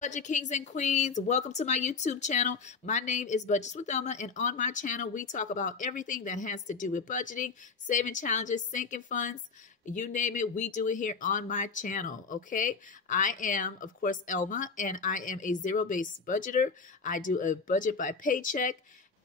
Budget Kings and Queens, welcome to my YouTube channel. My name is Budgets with Elma, and on my channel, we talk about everything that has to do with budgeting, saving challenges, sinking funds, you name it, we do it here on my channel, okay? I am, of course, Elma, and I am a zero-based budgeter. I do a budget by paycheck,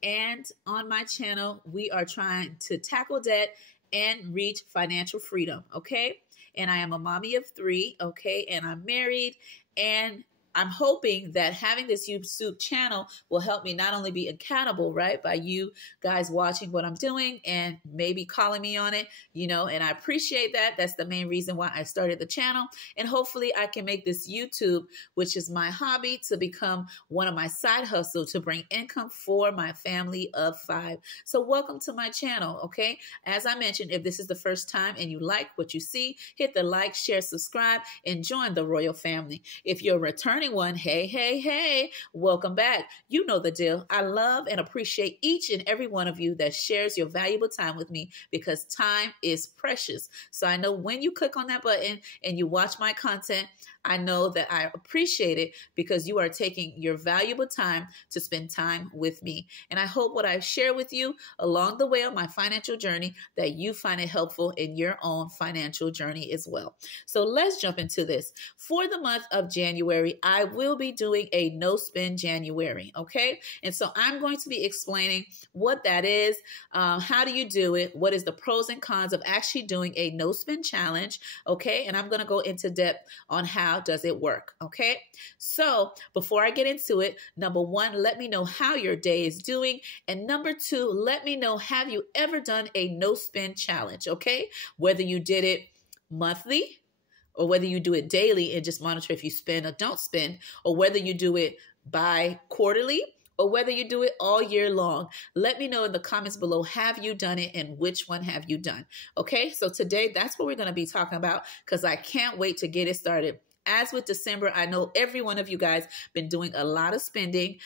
and on my channel, we are trying to tackle debt and reach financial freedom, okay? And I am a mommy of 3, okay? And I'm married, and I'm hoping that having this YouTube channel will help me not only be accountable, right, by you guys watching what I'm doing and maybe calling me on it, you know, and I appreciate that. That's the main reason why I started the channel. And hopefully I can make this YouTube, which is my hobby, to become one of my side hustles to bring income for my family of 5. So welcome to my channel, okay? As I mentioned, if this is the first time and you like what you see, hit the like, share, subscribe, and join the royal family. If you're a returning one, hey, welcome back. You know the deal. I love and appreciate each and every one of you that shares your valuable time with me, because time is precious. So I know when you click on that button and you watch my content, I know that I appreciate it because you are taking your valuable time to spend time with me. And I hope what I share with you along the way on my financial journey, that you find it helpful in your own financial journey as well. So let's jump into this. For the month of January, I will be doing a no spend January, okay? And so I'm going to be explaining what that is, how do you do it, what is the pros and cons of actually doing a no spend challenge, okay? And I'm going to go into depth on how does it work, okay? So before I get into it, number 1, let me know how your day is doing. And number 2, let me know, have you ever done a no spend challenge, okay? Whether you did it monthly, or whether you do it daily and just monitor if you spend or don't spend, or whether you do it quarterly, or whether you do it all year long. Let me know in the comments below, have you done it and which one have you done? Okay, so today that's what we're going to be talking about, because I can't wait to get it started. As with December, I know every one of you guys been doing a lot of spending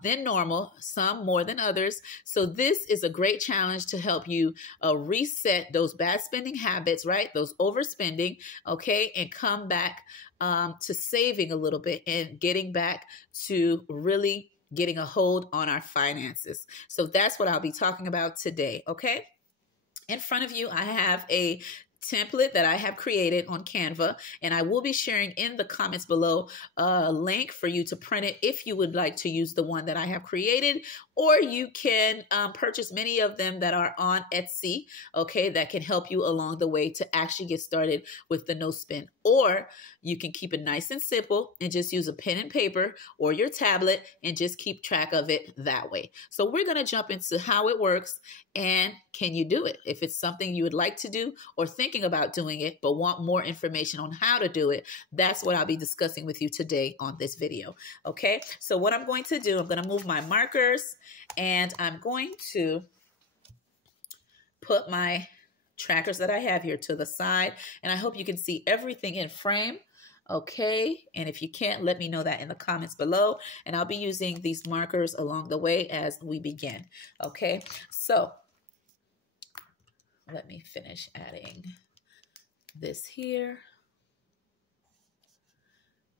than normal, some more than others. So this is a great challenge to help you reset those bad spending habits, right? Those overspending, okay? And come back to saving a little bit and getting back to really getting a hold on our finances. So that's what I'll be talking about today, okay? In front of you, I have a template that I have created on Canva, and I will be sharing in the comments below a link for you to print it if you would like to use the one that I have created, or you can purchase many of them that are on Etsy, okay, that can help you along the way to actually get started with the no spend. Or you can keep it nice and simple and just use a pen and paper or your tablet and just keep track of it that way. So we're going to jump into how it works and can you do it? If it's something you would like to do or thinking about doing it but want more information on how to do it, that's what I'll be discussing with you today on this video. Okay, so what I'm going to do, I'm going to move my markers and I'm going to put my trackers that I have here to the side, and I hope you can see everything in frame. Okay, and if you can't, let me know that in the comments below, and I'll be using these markers along the way as we begin. Okay, so let me finish adding this here.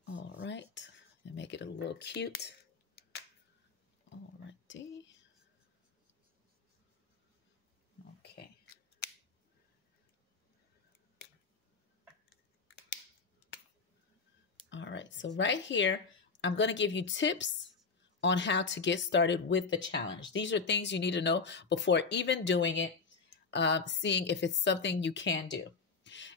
All right, and make it a little cute. All righty. Okay. All right, so right here, I'm going to give you tips on how to get started with the challenge. These are things you need to know before even doing it, seeing if it's something you can do.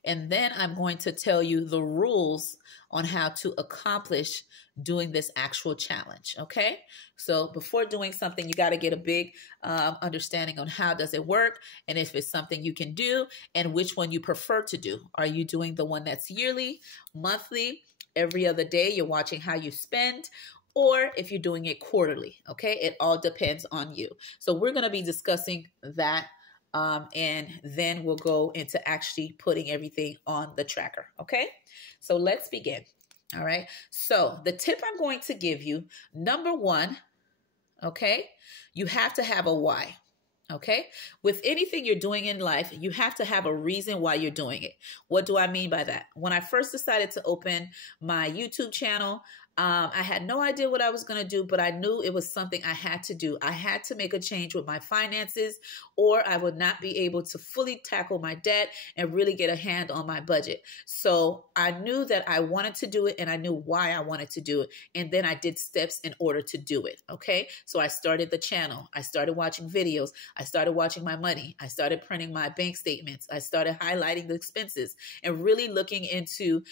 And then I'm going to tell you the rules on how to accomplish doing this actual challenge, okay? So before doing something, you got to get a big understanding on how does it work and if it's something you can do and which one you prefer to do. Are you doing the one that's yearly, monthly, every other day? You're watching how you spend, or if you're doing it quarterly, okay? It all depends on you. So we're going to be discussing that. And then we'll go into actually putting everything on the tracker. Okay, so let's begin. All right, so the tip I'm going to give you, number 1, okay, you have to have a why. Okay, with anything you're doing in life, you have to have a reason why you're doing it. What do I mean by that? When I first decided to open my YouTube channel, I had no idea what I was going to do, but I knew it was something I had to do. I had to make a change with my finances, or I would not be able to fully tackle my debt and really get a hand on my budget. So I knew that I wanted to do it, and I knew why I wanted to do it. And then I did steps in order to do it. Okay. So I started the channel. I started watching videos. I started watching my money. I started printing my bank statements. I started highlighting the expenses and really looking into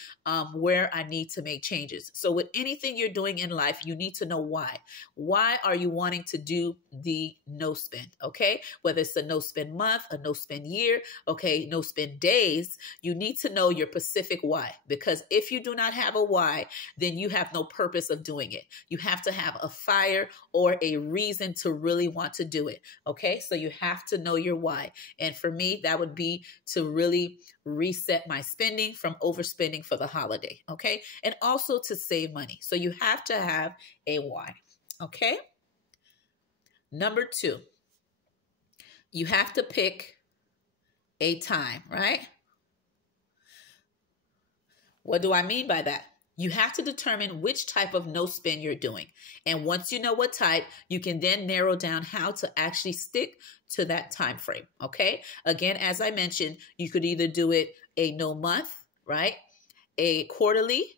where I need to make changes. So with anything you're doing in life, you need to know why. Why are you wanting to do the no spend? Okay. Whether it's a no spend month, a no spend year, okay, no spend days, you need to know your specific why. Because if you do not have a why, then you have no purpose of doing it. You have to have a fire or a reason to really want to do it. Okay. So you have to know your why. And for me, that would be to really reset my spending from overspending for the holiday. Okay. And also to save money. So you have to have a why. Okay. Number 2, you have to pick a time, right? What do I mean by that? You have to determine which type of no spend you're doing. And once you know what type, you can then narrow down how to actually stick to that time frame. Okay. Again, as I mentioned, you could either do it a no month, right? A quarterly,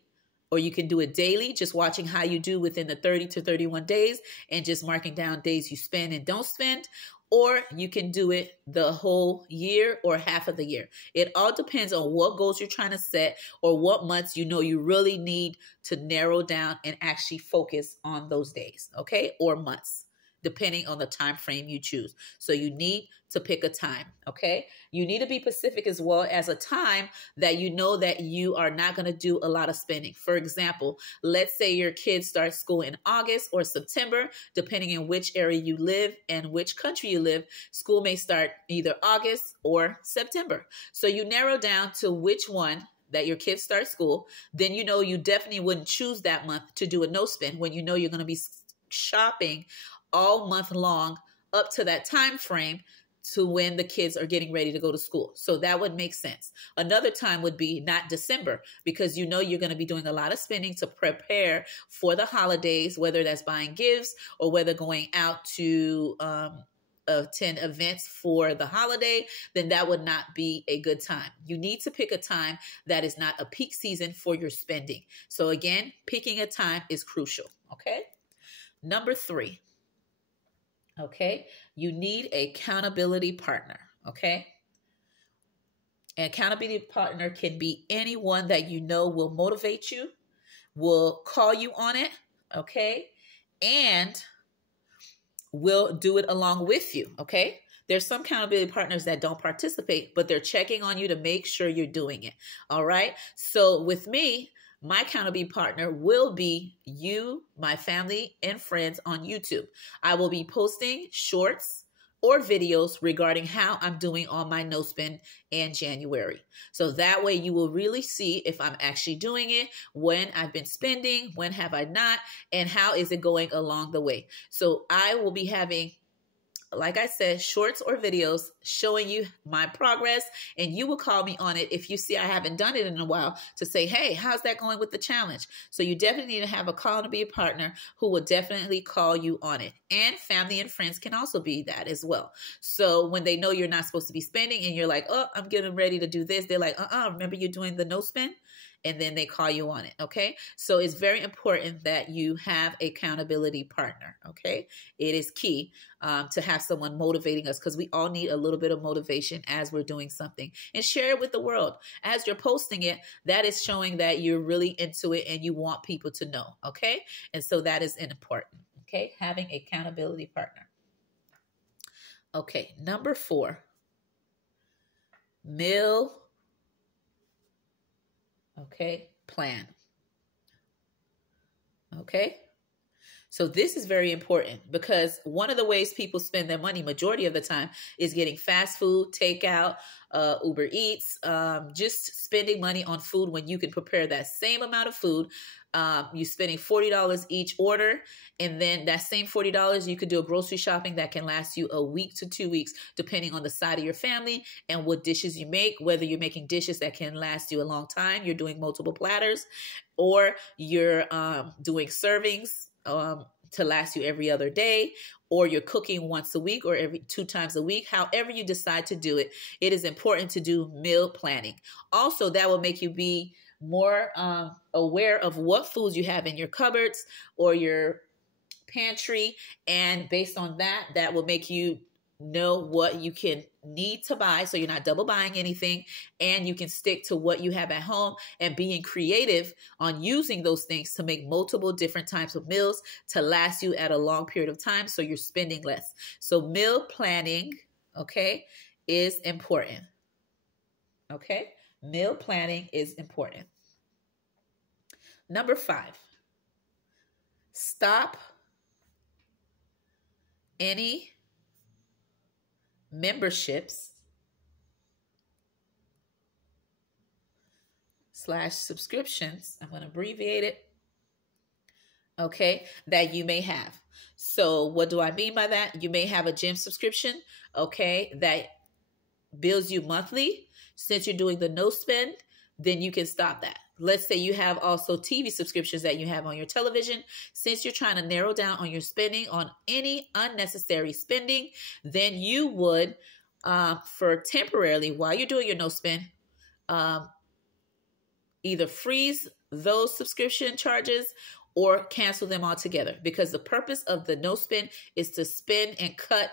or you can do it daily, just watching how you do within the 30 to 31 days and just marking down days you spend and don't spend. Or you can do it the whole year or half of the year. It all depends on what goals you're trying to set or what months you know you really need to narrow down and actually focus on those days, okay? Or months, depending on the time frame you choose. So you need to pick a time, okay? You need to be specific as well as a time that you know that you are not going to do a lot of spending. For example, let's say your kids start school in August or September, depending on which area you live and which country you live, school may start either August or September. So you narrow down to which one that your kids start school, then you know you definitely wouldn't choose that month to do a no spend when you know you're going to be shopping all month long up to that time frame to when the kids are getting ready to go to school. So that would make sense. Another time would be not December, because you know you're going to be doing a lot of spending to prepare for the holidays, whether that's buying gifts or whether going out to attend events for the holiday, then that would not be a good time. You need to pick a time that is not a peak season for your spending. So again, picking a time is crucial. Okay. Number 3. Okay, you need an accountability partner, okay? An accountability partner can be anyone that you know will motivate you, will call you on it, okay? And will do it along with you, okay? There's some accountability partners that don't participate, but they're checking on you to make sure you're doing it, all right? So with me, my accountability partner will be you, my family, and friends on YouTube. I will be posting shorts or videos regarding how I'm doing on my no spend in January. So that way you will really see if I'm actually doing it, when I've been spending, when have I not, and how is it going along the way. So I will be having, like I said, shorts or videos showing you my progress, and you will call me on it if you see I haven't done it in a while to say, hey, how's that going with the challenge? So you definitely need to have a accountability partner who will definitely call you on it. And family and friends can also be that as well. So when they know you're not supposed to be spending and you're like, oh, I'm getting ready to do this, they're like, remember you're doing the no spend? And then they call you on it, okay? So it's very important that you have a accountability partner, okay? It is key to have someone motivating us, because we all need a little bit of motivation as we're doing something. And share it with the world. As you're posting it, that is showing that you're really into it and you want people to know, okay? And so that is important, okay? Having a accountability partner. Okay, number 4, meal plan. Okay. So this is very important, because one of the ways people spend their money majority of the time is getting fast food, takeout, Uber Eats, just spending money on food when you can prepare that same amount of food you're spending $40 each order, and then that same $40, you could do a grocery shopping that can last you a week to 2 weeks, depending on the side of your family and what dishes you make, whether you're making dishes that can last you a long time, you're doing multiple platters, or you're doing servings to last you every other day, or you're cooking once a week or every 2 times a week. However you decide to do it, it is important to do meal planning. Also, that will make you be more aware of what foods you have in your cupboards or your pantry. And based on that, that will make you know what you can need to buy, so you're not double buying anything, and you can stick to what you have at home and being creative on using those things to make multiple different types of meals to last you at a long period of time, so you're spending less. So meal planning, okay, is important. Okay, meal planning is important. Number 5, stop any memberships / subscriptions, I'm going to abbreviate it, okay, that you may have. So what do I mean by that? You may have a gym subscription, okay, that bills you monthly. Since you're doing the no spend, then you can stop that. Let's say you have also TV subscriptions that you have on your television. Since you're trying to narrow down on your spending on any unnecessary spending, then you would, for temporarily, while you're doing your no spend, either freeze those subscription charges or cancel them altogether, because the purpose of the no spend is to spend and cut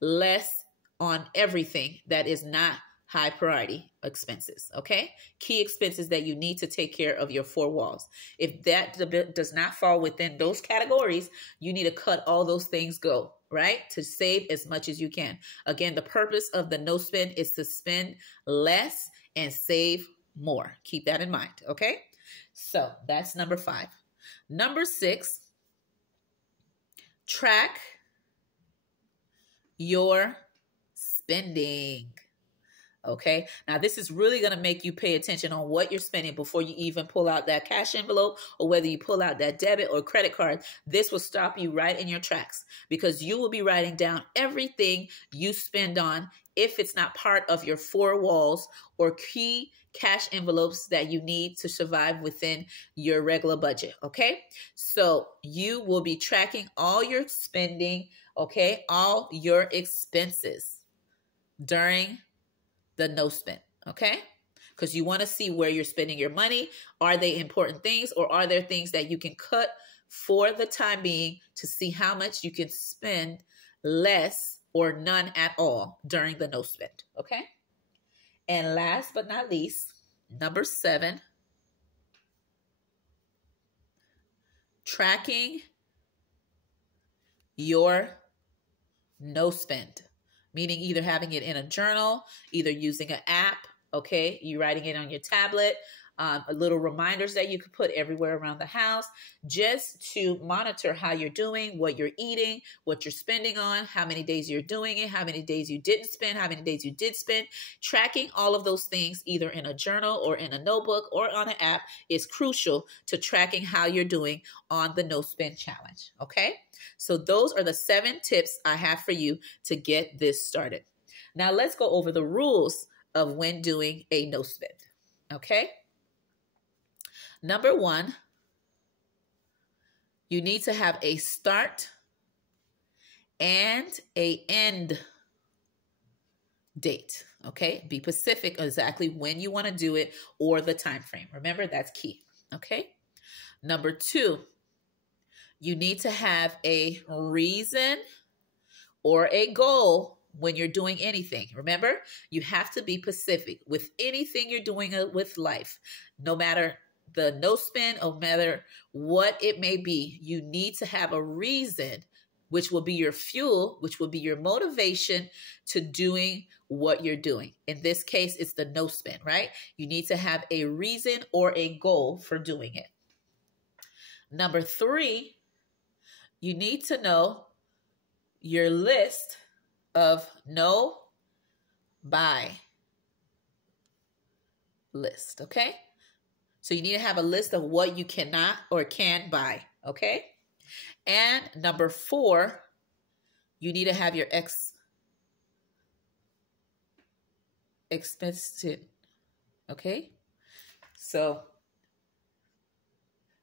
less on everything that is not high priority expenses, okay? Key expenses that you need to take care of your 4 walls. If that does not fall within those categories, you need to cut all those things go, right? To save as much as you can. Again, the purpose of the no spend is to spend less and save more. Keep that in mind, okay? So that's number 5. Number 6, track your spending. Okay, now this is really going to make you pay attention on what you're spending before you even pull out that cash envelope, or whether you pull out that debit or credit card. This will stop you right in your tracks, because you will be writing down everything you spend on if it's not part of your 4 walls or key cash envelopes that you need to survive within your regular budget. Okay, so you will be tracking all your spending, okay, all your expenses during the no spend, okay? Because you want to see where you're spending your money. Are they important things, or are there things that you can cut for the time being to see how much you can spend less or none at all during the no spend, okay? And last but not least, number 7, tracking your no spend. Meaning either having it in a journal, either using an app, okay? You're writing it on your tablet, little reminders that you could put everywhere around the house, just to monitor how you're doing, what you're eating, what you're spending on, how many days you're doing it, how many days you didn't spend, how many days you did spend. Tracking all of those things either in a journal or in a notebook or on an app is crucial to tracking how you're doing on the no spend challenge, okay? So those are the 7 tips I have for you to get this started. Now let's go over the rules of when doing a no spend, okay? Number 1, you need to have a start and an end date, okay? Be specific exactly when you want to do it or the time frame. Remember, that's key, okay? Number 2, you need to have a reason or a goal when you're doing anything. Remember, you have to be specific with anything you're doing with life, no matter the no spend, no matter what it may be. You need to have a reason, which will be your fuel, which will be your motivation to doing what you're doing. In this case, it's the no spend, right? You need to have a reason or a goal for doing it. Number 3, you need to know your list of no buy list, okay? So you need to have a list of what you cannot or can buy, okay? And number 4, you need to have your expenses, okay? So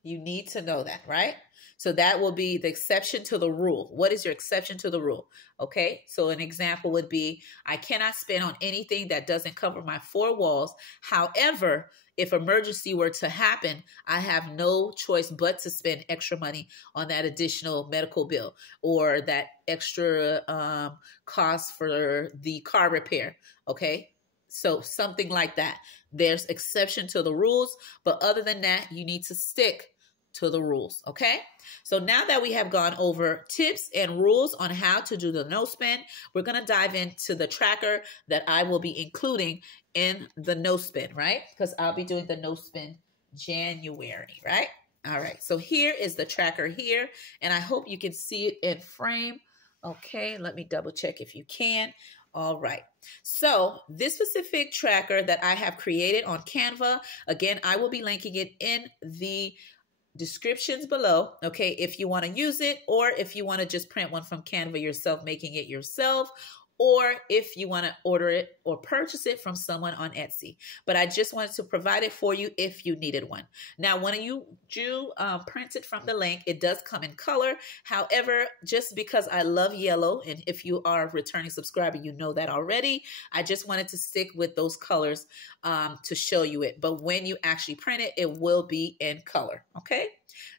you need to know that, right? So that will be the exception to the rule. What is your exception to the rule? Okay, so an example would be, I cannot spend on anything that doesn't cover my 4 walls. However, if emergency were to happen, I have no choice but to spend extra money on that additional medical bill or that extra cost for the car repair, okay? So something like that. There's exception to the rules, but other than that, you need to stick to the rules, okay? So now that we have gone over tips and rules on how to do the no spend, we're going to dive into the tracker that I will be including in the no spend, right? Because I'll be doing the no spend January, right? All right, so here is the tracker here, and I hope you can see it in frame. Okay, let me double check if you can. All right, so this specific tracker that I have created on Canva, again, I will be linking it in the descriptions below, okay, if you want to use it, or if you want to just print one from Canva yourself, making it yourself, or if you want to order it or purchase it from someone on Etsy. But I just wanted to provide it for you if you needed one. Now, when you do print it from the link, it does come in color. However, just because I love yellow, and if you are a returning subscriber, you know that already, I just wanted to stick with those colors to show you it. But when you actually print it, it will be in color, okay?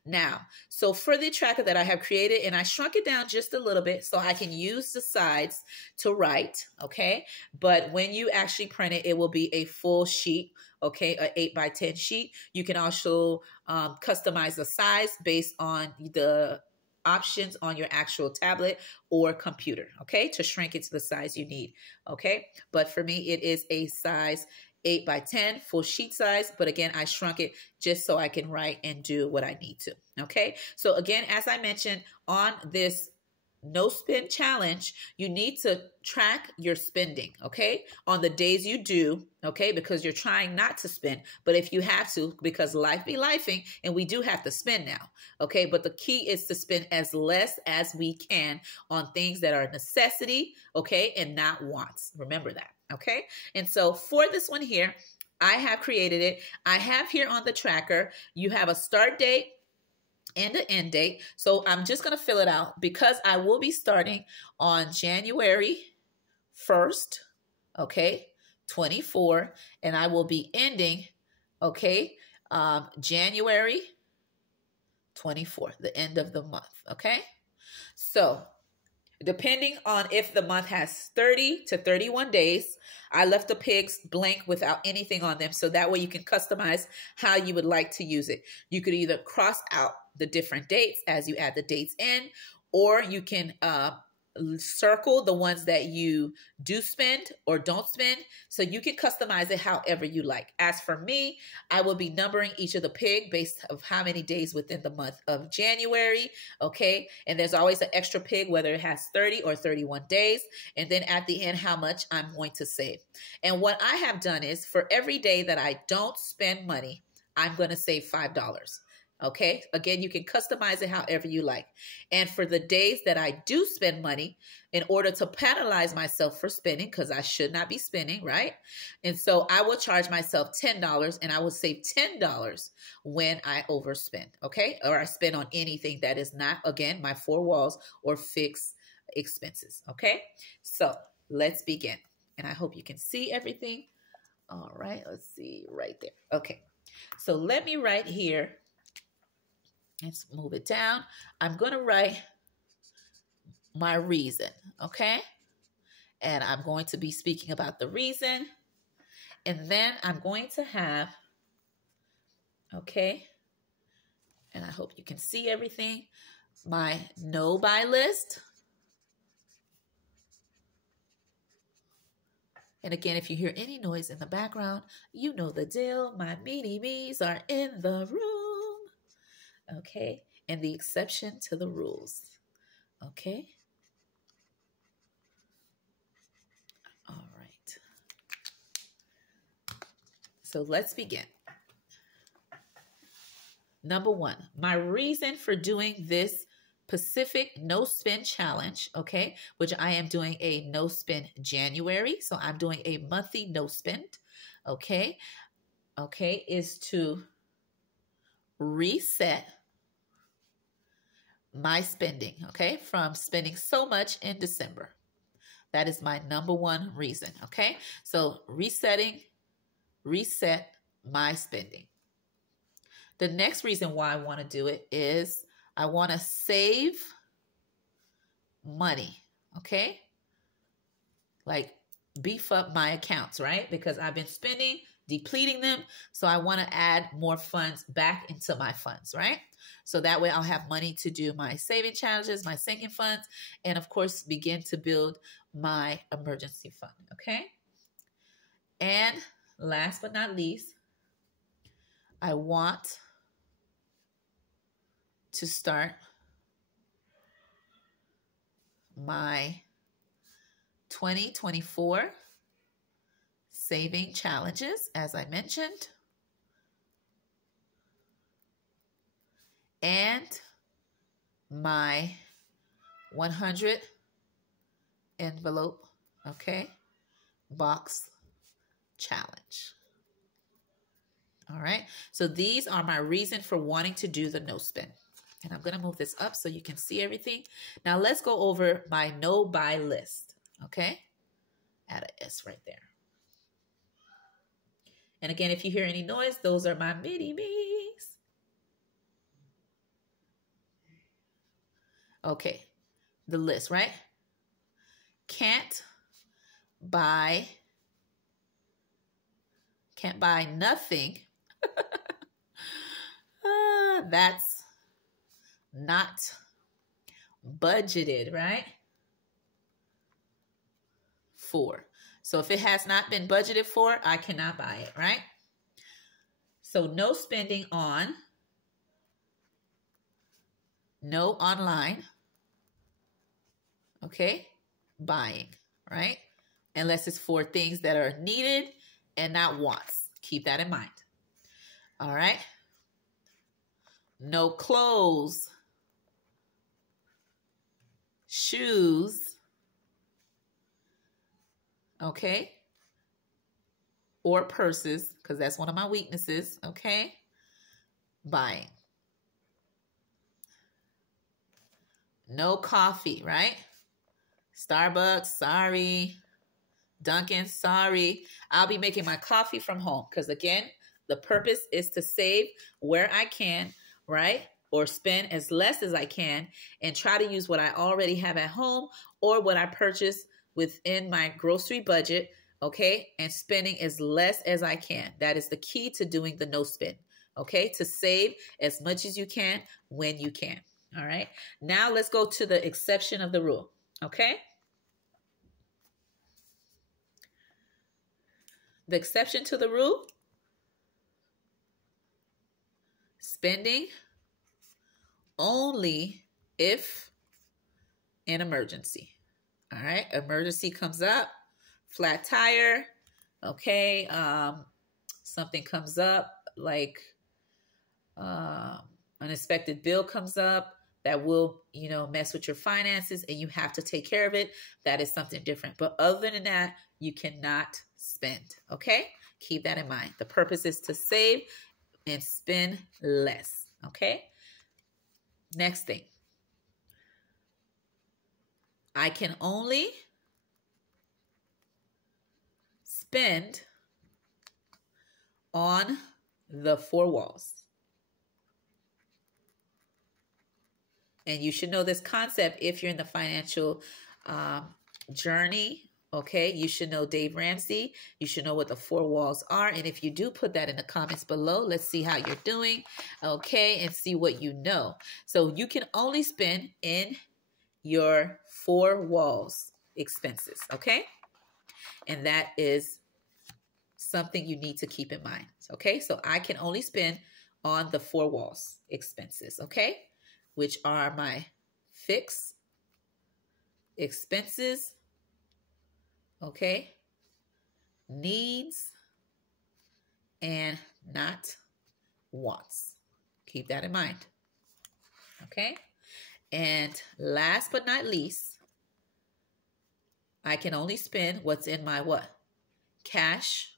Now, so for the tracker that I have created, and I shrunk it down just a little bit so I can use the sides to write, okay? But when you actually print it, it will be a full sheet, okay? An 8x10 sheet. You can also customize the size based on the options on your actual tablet or computer, okay? To shrink it to the size you need, okay? But for me, it is a size 8x10 full sheet size, but again, I shrunk it just so I can write and do what I need to, okay? So again, as I mentioned, on this no spend challenge, you need to track your spending, okay? On the days you do, okay? Because you're trying not to spend, but if you have to, because life be lifing, and we do have to spend now, okay? But the key is to spend as less as we can on things that are a necessity, okay? And not wants. Remember that, okay? And so for this one here, I have created it. I have here on the tracker, you have a start date and an end date. So I'm just going to fill it out because I will be starting on January 1st, okay, 24, and I will be ending, okay, January 24th, the end of the month, okay? So depending on if the month has 30 to 31 days, I left the pigs blank without anything on them. So that way you can customize how you would like to use it. You could either cross out the different dates as you add the dates in, or you can circle the ones that you do spend or don't spend. So you can customize it however you like. As for me, I will be numbering each of the pig based of how many days within the month of January. Okay. And there's always an extra pig, whether it has 30 or 31 days. And then at the end, how much I'm going to save. And what I have done is for every day that I don't spend money, I'm going to save $5. Okay. Again, you can customize it however you like. And for the days that I do spend money, in order to penalize myself for spending, because I should not be spending, right? And so I will charge myself $10 and I will save $10 when I overspend. Okay. Or I spend on anything that is not, again, my 4 walls or fixed expenses. Okay. So let's begin. And I hope you can see everything. All right. Let's see right there. Okay. So let me write here. Let's move it down. I'm going to write my reason, okay? And I'm going to be speaking about the reason. And then I'm going to have, okay, and I hope you can see everything, my no buy list. And again, if you hear any noise in the background, you know the deal. My me's are in the room. Okay, and the exception to the rules. Okay. All right. So let's begin. number one, my reason for doing this Pacific no spend challenge, okay, which I am doing a no spend January. So I'm doing a monthly no spend, okay, is to reset my spending, okay, from spending so much in December. That is my number one reason, okay? So reset my spending. The next reason why I want to do it is I want to save money, okay? Like beef up my accounts, right? Because I've been spending, depleting them. So I want to add more funds back into my funds, right? So that way I'll have money to do my saving challenges, my sinking funds, and of course, begin to build my emergency fund, okay? And last but not least, I want to start my 2024 saving challenges, as I mentioned, and my 100 envelope, okay, box challenge. All right, so these are my reason for wanting to do the no spend. And I'm going to move this up so you can see everything. Now let's go over my no buy list, okay? Add an S right there. And again, if you hear any noise, those are my mini me's. Okay, the list, right? Can't buy nothing. That's not budgeted, right? For. So if it has not been budgeted for, I cannot buy it, right? So no spending on, no online, okay, buying, right? Unless it's for things that are needed and not wants. Keep that in mind. All right. No clothes, shoes, okay, or purses, because that's one of my weaknesses, okay, buying. No coffee, right? Starbucks, sorry. Dunkin', sorry. I'll be making my coffee from home because, again, the purpose is to save where I can, right? Or spend as less as I can and try to use what I already have at home or what I purchase within my grocery budget, okay? And spending as less as I can. That is the key to doing the no spend, okay? To save as much as you can when you can, all right? Now let's go to the exception of the rule, okay? The exception to the rule, spending only if an emergency. All right, emergency comes up, flat tire, okay, something comes up like unexpected bill comes up that will, mess with your finances and you have to take care of it. That is something different. But other than that, you cannot spend, okay? Keep that in mind. The purpose is to save and spend less, okay? Next thing. I can only spend on the 4 walls. And you should know this concept if you're in the financial journey, okay? You should know Dave Ramsey. You should know what the 4 walls are. And if you do, put that in the comments below. Let's see how you're doing, okay? And see what you know. So you can only spend in your 4 walls expenses, okay? And that is something you need to keep in mind, okay? So I can only spend on the 4 walls expenses, okay? Which are my fixed expenses, okay? Needs and not wants, Keep that in mind. Okay. And last but not least, I can only spend what's in my what? Cash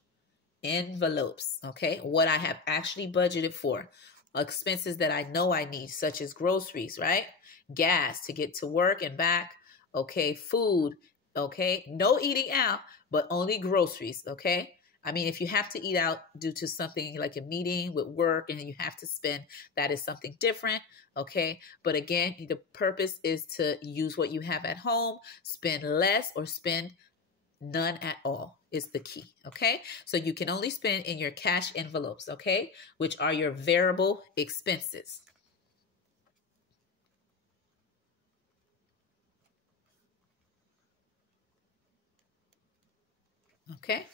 envelopes. Okay. What I have actually budgeted for. Expenses that I know I need, such as groceries, right? Gas to get to work and back. Okay. Food. Okay. No eating out, but only groceries. Okay. I mean, if you have to eat out due to something like a meeting with work and you have to spend, that is something different. Okay. But again, the purpose is to use what you have at home, spend less or spend none at all is the key. Okay. So you can only spend in your cash envelopes. Okay. Which are your variable expenses. Okay.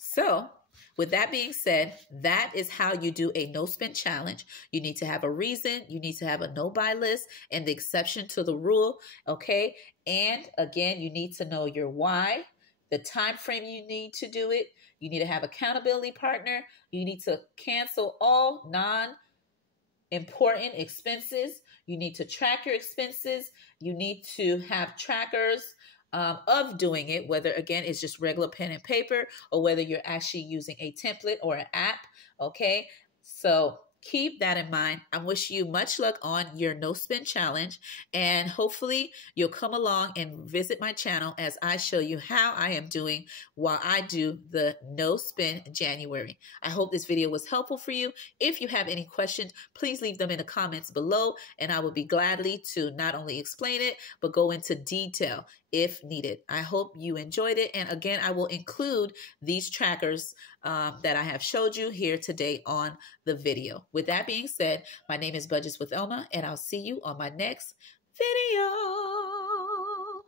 So with that being said, that is how you do a no spend challenge. You need to have a reason. You need to have a no buy list and the exception to the rule. Okay. And again, you need to know your why, the time frame you need to do it. You need to have accountability partner. You need to cancel all non-important expenses. You need to track your expenses. You need to have trackers of doing it, whether again it's just regular pen and paper or whether you're actually using a template or an app. Okay, so keep that in mind. I wish you much luck on your no spend challenge, and hopefully you'll come along and visit my channel as I show you how I am doing while I do the no spend January. I hope this video was helpful for you. If you have any questions, please leave them in the comments below, and I will be gladly to not only explain it, but go into detail if needed. I hope you enjoyed it. And again, I will include these trackers that I have showed you here today on the video. With that being said, my name is Budgets with Elma, and I'll see you on my next video.